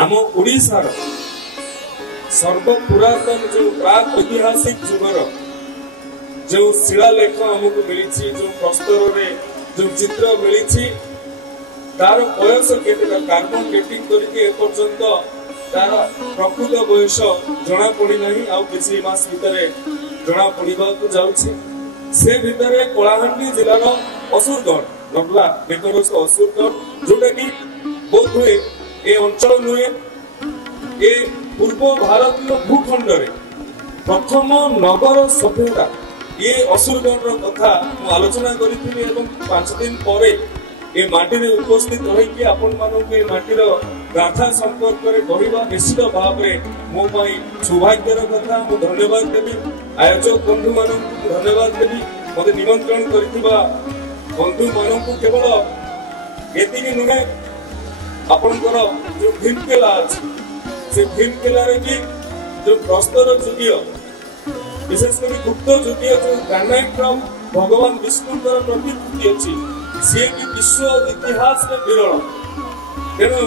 आम ओडिशार सर्वपुरातन जो प्राक ऐतिहासिक जुगर जो शिलालेख आमको मिली जो प्रस्तर जो चित्र मिली तार बयस केते कार्बन डेटिंग करके एपर्यंत तार प्रकृत बयस जना पड़ी नहीं आ किसी मास भितर जना पड़वा जाउछि से भितर कलाहांडी जिलार असुरगढ़ नगला निकटस्थ असुरगढ़ जोटा कि बोध हुए ए अंचल नुहे ए पूर्व भारतीय भूखंड प्रथम नगर सभ्यता ये असुरगढ़ कथा आलोचना करी 5 दिन पर ए माटी रे उपस्थित रही आपण मानक ए माटीर गाथा संपर्क रे कहबा निश्चित भाव में मो पई सौभाग्यर कथा मु धन्यवाद देबी आयोजक बंधु मानक धन्यवाद देबी मते निमंत्रण करथिबा बंधु मानक केवल एतिकी नुहे आपनकर जो भीमकेला अछि से भीमकेला रे भी जो प्रस्तर जुगिय विशेष कर गुप्त जुगिय जो ग्रानाइट रो भगवान विष्णुकर प्रतिकृति अछि से भी विश्व इतिहास में विरल तेणु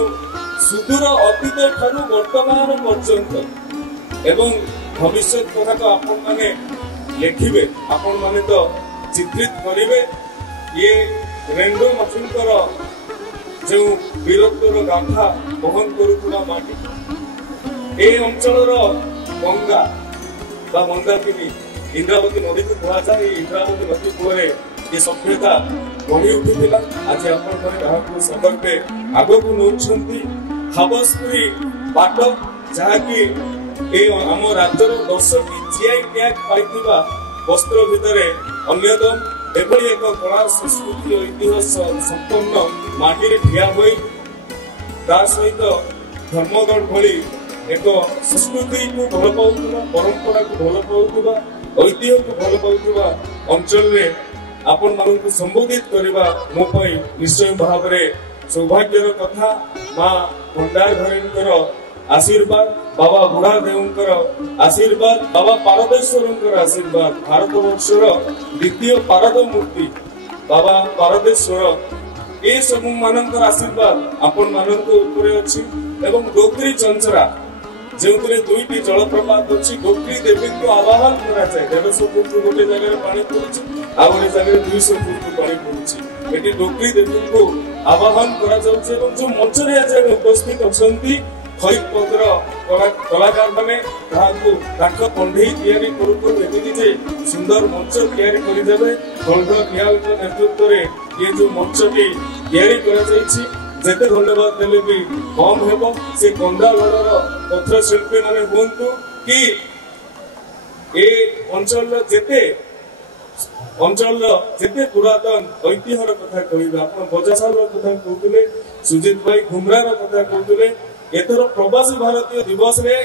सुदूर अतीत ठारू वर्तमान पर्यंत एवं भविष्य कथा तो आपण माने लेखिबे आपण माने तो चित्रित करिवे ये रेंडो मफिनकर जो वीरत्वर गाथा बहन करुवा माटी ए अंचल गंगा मंदाकिनी इंद्रावती नदी को कह जाए इंद्रावती नदी कूले ये सभ्यता बढ़ी उठुला आज आपको समग्र आग को नौकरी हावसपुरी बाट जहाँकि आम राज्यर 10टी जीआई टैग पाइथिबा वस्त्र भितर अन्यतम एभली एक कला संस्कृति और इतिहास संपन्न माटी ठिया हुई सहित धर्मगढ़ भली एक संस्कृति को भल पाउथुबा परंपरा को भल पाउथुबा ऐतिह्य को भल पाउथुबा अंचल रे आपण मानक संबोधित करबा मो पई निश्चय भाव रे सौभाग्यर कथा मां भंडार घरेनकर आशीर्वाद बाबा बुढ़ा देवंकर आशीर्वाद बाबा पारदेश्वरंकर आशीर्वाद भारत वर्षर द्वितीय पारद मूर्ति बाबा पारदेश्वर ए सब मानकर आशीर्वाद आपण मानक ऊपर अछि एवं डोकरी चंचरा जेउतरे दुईटी जलप्रपात अछि गोकरी देवी को आवाहन करा जाय 150 फुट गोटे जगह पानी पड़ुछि आ गोटे जगह 200 फुट पानी पड़ुछि एटी डोकरी देवी को आवाहन करा जाउछि एवं जो मंच रे आज उपस्थित अछंती खैक पत्र कलाकार माने ताहाको काठ कंढी तयारी करू एमिति जे सुंदर मंच तयारी करि देबे गंध नियालक नेतृत्व रे ये जो मंचटी तयारी करा जायछि जेते धन्यवाद देले भी कम हेबो से कंदागढ़र पत्र शिल्पी माने हुंतु कि ए अंचल जेते पुरातन ऐतिह्यर कथा कहिबा आपण बजासाल कथा कहउतले सुजीत भाई घुमरार कथा कहउतले एथर प्रवासी भारतीय दिवस रे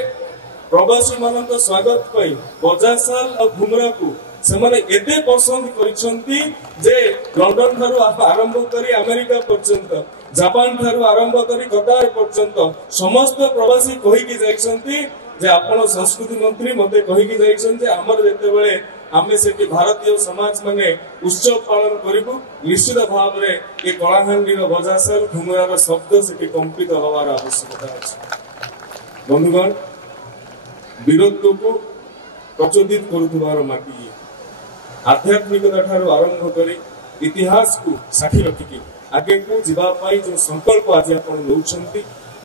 प्रवासी मानक स्वागत पई बजासाल और घुमरा को सेमाने एते पसंद करिसंती जे लंडन थारु आरंभ करी अमेरिका पर्यंत जापान थारु आरंभ करी कतार पर्यंत समस्त प्रवासी कहि कि जाइसंती जे आपण संस्कृति मंत्री मते कहि कि जाइसन जे हमर जेते बेले आमे सेठी भारतीय समाज माने उत्सव पालन करिबु निश्चित भाव रे ए कलाहांडी रो बजासल घुमरार शब्द सेठी कंपित होवार आवश्यकता अछि बंधुगण वीरत्व को प्रचोदित करुवार माटी आध्यात्मिकता ठारू आरंभ करी इतिहास को साथी रखिकी आगे को जीवा पाई जो संकल्प आज आपण नउछंती